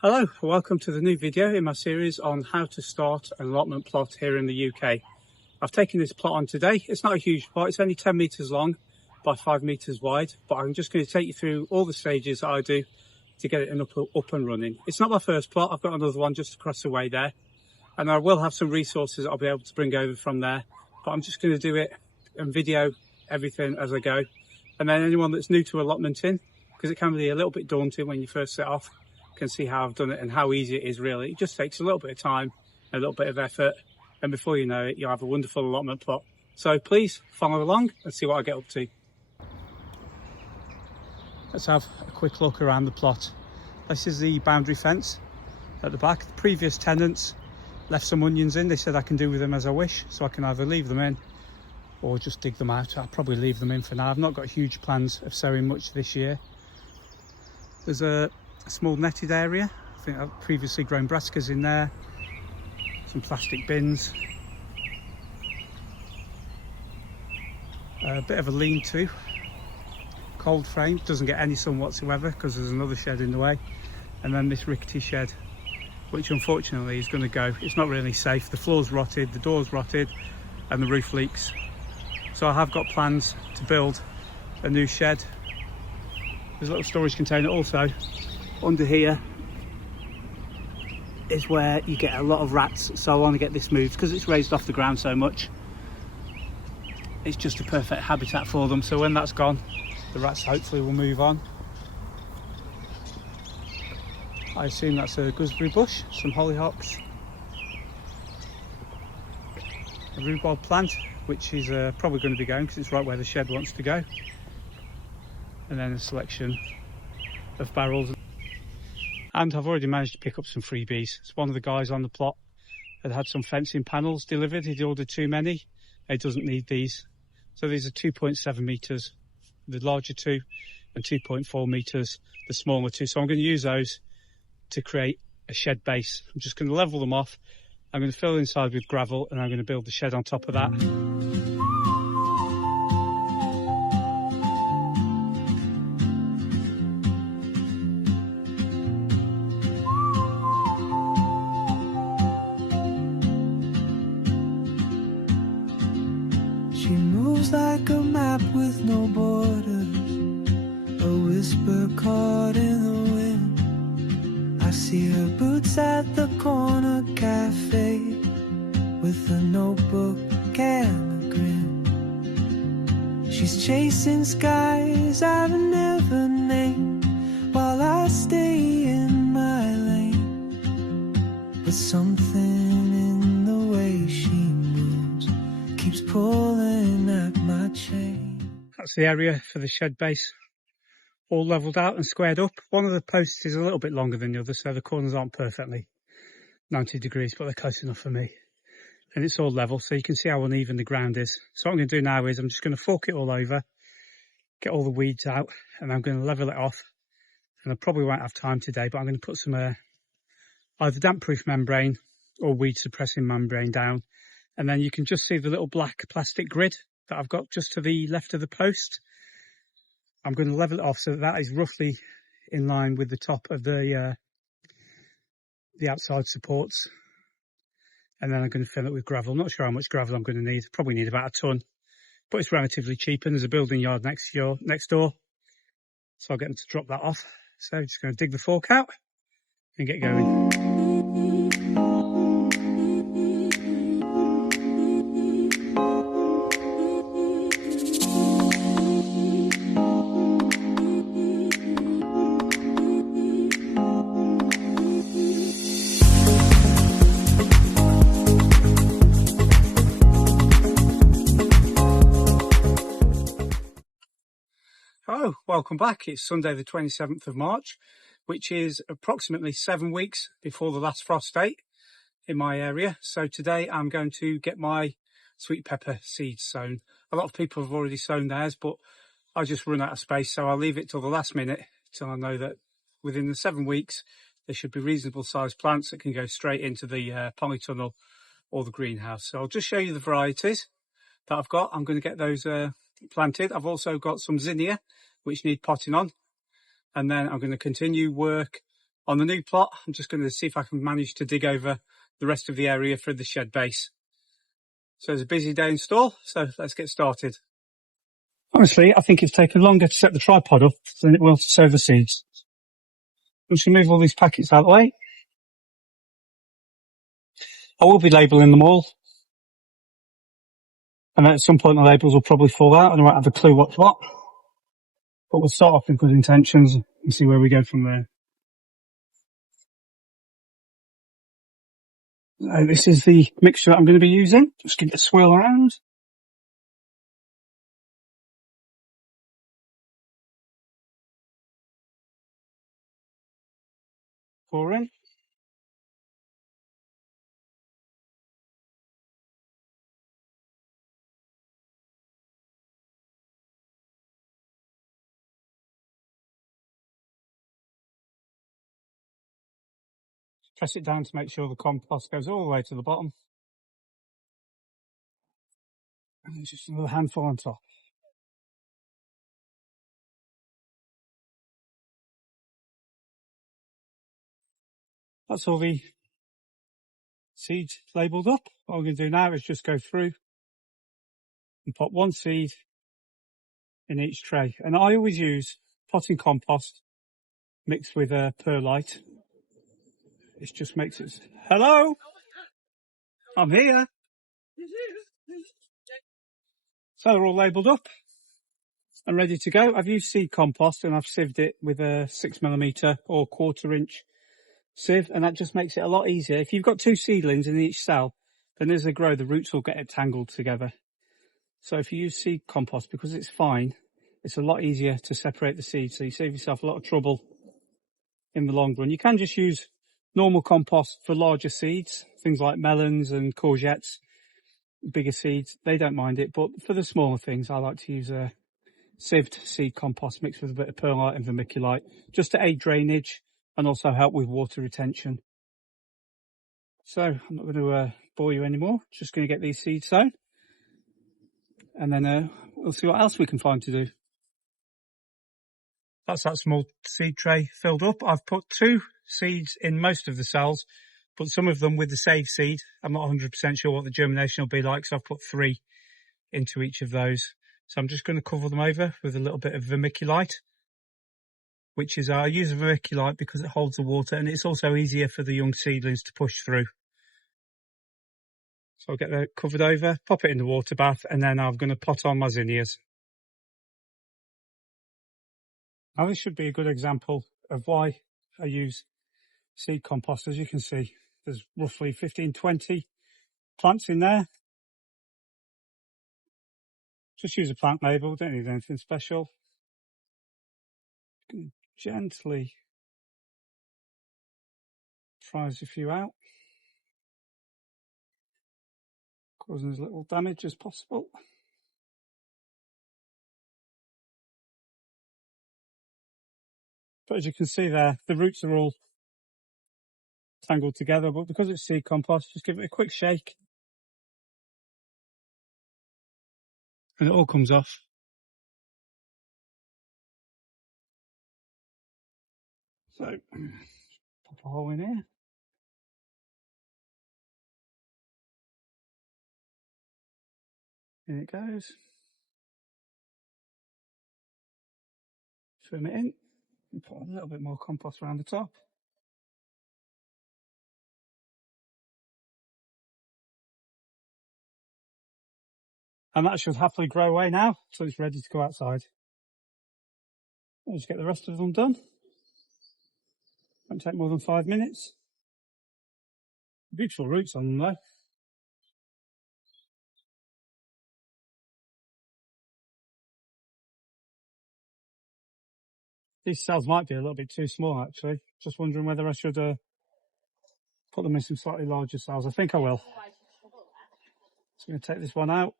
Hello, welcome to the new video in my series on how to start an allotment plot here in the UK. I've taken this plot on today. It's not a huge plot, it's only 10 metres long by 5 metres wide, but I'm just going to take you through all the stages that I do to get it up and running. It's not my first plot, I've got another one just across the way there, and I will have some resources that I'll be able to bring over from there, but I'm just going to do it and video everything as I go. And then anyone that's new to allotmenting, because it can be a little bit daunting when you first set off, can see how I've done it and how easy it is really. It just takes a little bit of time, a little bit of effort, and before you know it, you'll have a wonderful allotment plot. So please follow along and see what I get up to. Let's have a quick look around the plot. This is the boundary fence at the back. The previous tenants left some onions in. They said I can do with them as I wish, so I can either leave them in or just dig them out. I'll probably leave them in for now. I've not got huge plans of sowing much this year. There's a small netted area. I think I've previously grown brassicas in there. Some plastic bins. A bit of a lean-to. Cold frame, doesn't get any sun whatsoever because there's another shed in the way. And then this rickety shed, which unfortunately is going to go. It's not really safe. The floor's rotted, the door's rotted, and the roof leaks. So I have got plans to build a new shed. There's a little storage container also. Under here is where you get a lot of rats, so I want to get this moved because it's raised off the ground so much. It's just a perfect habitat for them, so when that's gone, the rats hopefully will move on. I assume that's a gooseberry bush, some hollyhocks, a rhubarb plant, which is probably going to be going because it's right where the shed wants to go, and then a selection of barrels. And I've already managed to pick up some freebies. It's one of the guys on the plot had some fencing panels delivered. He'd ordered too many. He doesn't need these. So these are 2.7 metres, the larger two, and 2.4 metres, the smaller two. So I'm going to use those to create a shed base. I'm just going to level them off. I'm going to fill inside with gravel, and I'm going to build the shed on top of that. She moves like a map with no borders, a whisper caught in the wind. I see her boots at the corner cafe with a notebook and a grin. She's chasing skies I've never named while I stay in my lane. But something in the way she moves keeps pulling at my chain. That's the area for the shed base, all levelled out and squared up. One of the posts is a little bit longer than the other, so the corners aren't perfectly 90 degrees, but they're close enough for me. And it's all level, so you can see how uneven the ground is. So what I'm going to do now is I'm just going to fork it all over, get all the weeds out, and I'm going to level it off. And I probably won't have time today, but I'm going to put some either damp-proof membrane or weed-suppressing membrane down. And then you can just see the little black plastic grid that I've got just to the left of the post. I'm going to level it off so that is roughly in line with the top of the outside supports. And then I'm going to fill it with gravel. I'm not sure how much gravel I'm going to need. Probably need about a ton, but it's relatively cheap, and there's a building yard next door. So I'll get them to drop that off. So I'm just going to dig the fork out and get going. Hello, welcome back. It's Sunday the 27th of March, which is approximately 7 weeks before the last frost date in my area. So today I'm going to get my sweet pepper seeds sown. A lot of people have already sown theirs, but I just run out of space, so I'll leave it till the last minute, till I know that within the 7 weeks there should be reasonable sized plants that can go straight into the polytunnel or the greenhouse. So I'll just show you the varieties that I've got. I'm going to get those planted. I've also got some zinnia which need potting on, and then I'm going to continue work On the new plot, I'm just going to see if I can manage to dig over the rest of the area for the shed base. So it's a busy day in store, so let's get started. Honestly, I think it's taken longer to set the tripod up than it will to sow the seeds. I'm just going to move all these packets out of the way. I will be labelling them all. And at some point the labels will probably fall out and I won't have a clue what's what. But we'll start off with good intentions and see where we go from there. So this is the mixture that I'm going to be using. Just give it a swirl around. Pour in. Press it down to make sure the compost goes all the way to the bottom. And there's just another handful on top. That's all the seeds labelled up. What we're going to do now is just go through and put one seed in each tray. And I always use potting compost mixed with perlite. It just makes it... Hello? I'm here. So they're all labelled up and ready to go. I've used seed compost and I've sieved it with a 6mm or 1/4 inch sieve, and that just makes it a lot easier. If you've got 2 seedlings in each cell, then as they grow, the roots will get tangled together. So if you use seed compost, because it's fine, it's a lot easier to separate the seeds, so you save yourself a lot of trouble in the long run. You can just use normal compost for larger seeds, things like melons and courgettes, bigger seeds. They don't mind it, but for the smaller things, I like to use a sieved seed compost mixed with a bit of perlite and vermiculite, just to aid drainage and also help with water retention. So I'm not going to bore you anymore. Just going to get these seeds sown, and then we'll see what else we can find to do. That's that small seed tray filled up. I've put 2 seeds in most of the cells, but some of them with the save seed. I'm not 100% sure what the germination will be like, so I've put 3 into each of those. So I'm just going to cover them over with a little bit of vermiculite, which is, I use vermiculite because it holds the water and it's also easier for the young seedlings to push through. So I'll get that covered over, pop it in the water bath, and then I'm going to pot on my zinnias. Now this should be a good example of why I use seed compost. As you can see, there's roughly 15-20 plants in there. Just use a plant label, don't need anything special. Gently prise a few out, causing as little damage as possible. But as you can see there, the roots are all tangled together, but because it's seed compost, just give it a quick shake and it all comes off. So, pop a hole in here. In it goes. Trim it in and put a little bit more compost around the top. And that should happily grow away now, so it's ready to go outside. I'll just get the rest of them done. Won't take more than 5 minutes. Beautiful roots on them though. These cells might be a little bit too small actually. Just wondering whether I should put them in some slightly larger cells. I think I will. So I'm going to take this one out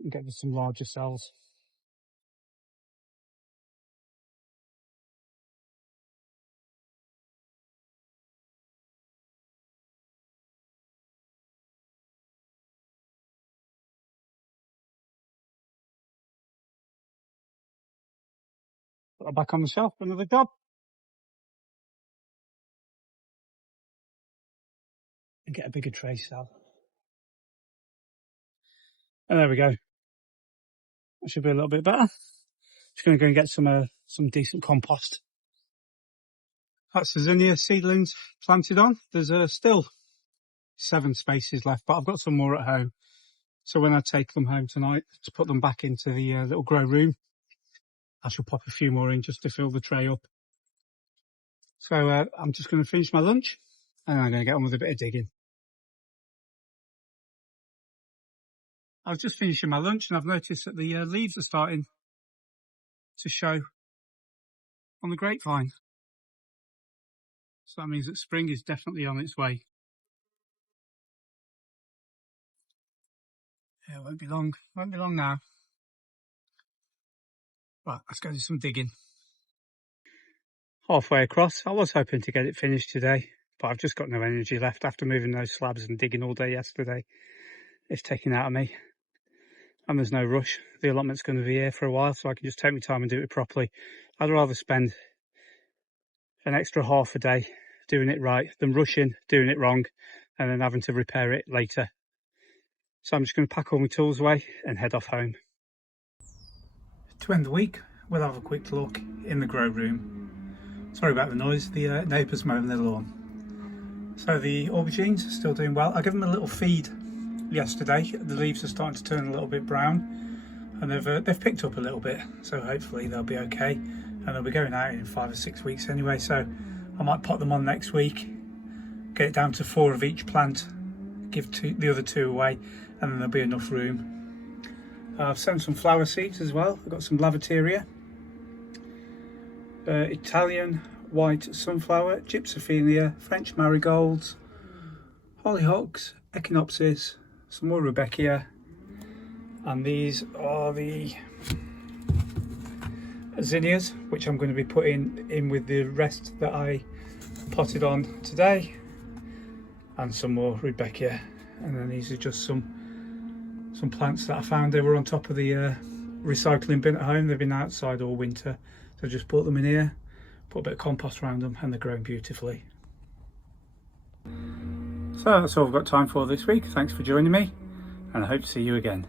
and get some larger cells. Put it back on the shelf for another job. and get a bigger tray cell. And there we go. That should be a little bit better. Just going to go and get some decent compost. That's the zinnia seedlings planted on. There's still 7 spaces left, but I've got some more at home. So when I take them home tonight to put them back into the little grow room, I shall pop a few more in just to fill the tray up. So I'm just going to finish my lunch and I'm going to get on with a bit of digging. I was just finishing my lunch and I've noticed that the leaves are starting to show on the grapevine. So that means that spring is definitely on its way. Yeah, it won't be long now. Right, let's go do some digging. Halfway across, I was hoping to get it finished today, but I've just got no energy left after moving those slabs and digging all day yesterday. It's taking out of me. And there's no rush. The allotment's going to be here for a while, so I can just take my time and do it properly. I'd rather spend an extra half a day doing it right than rushing, doing it wrong, and then having to repair it later. So I'm just going to pack all my tools away and head off home. To end the week, we'll have a quick look in the grow room. Sorry about the noise, the neighbours mowing their lawn. So the aubergines are still doing well. I gave them a little feed yesterday. The leaves are starting to turn a little bit brown and they've picked up a little bit, so hopefully they'll be okay, and they'll be going out in 5 or 6 weeks anyway, so I might pot them on next week, get it down to 4 of each plant, give the other 2 away, and then there'll be enough room. I've sown some flower seeds as well. I've got some lavateria, Italian white sunflower, gypsophilia, French marigolds, hollyhocks, echinopsis, some more rudbeckia, and these are the zinnias, which I'm going to be putting in with the rest that I potted on today, and some more rudbeckia. And then these are just some plants that I found. They were on top of the recycling bin at home. They've been outside all winter, so I just put them in here, put a bit of compost around them, and they're growing beautifully. So that's all I've got time for this week. Thanks for joining me, and I hope to see you again.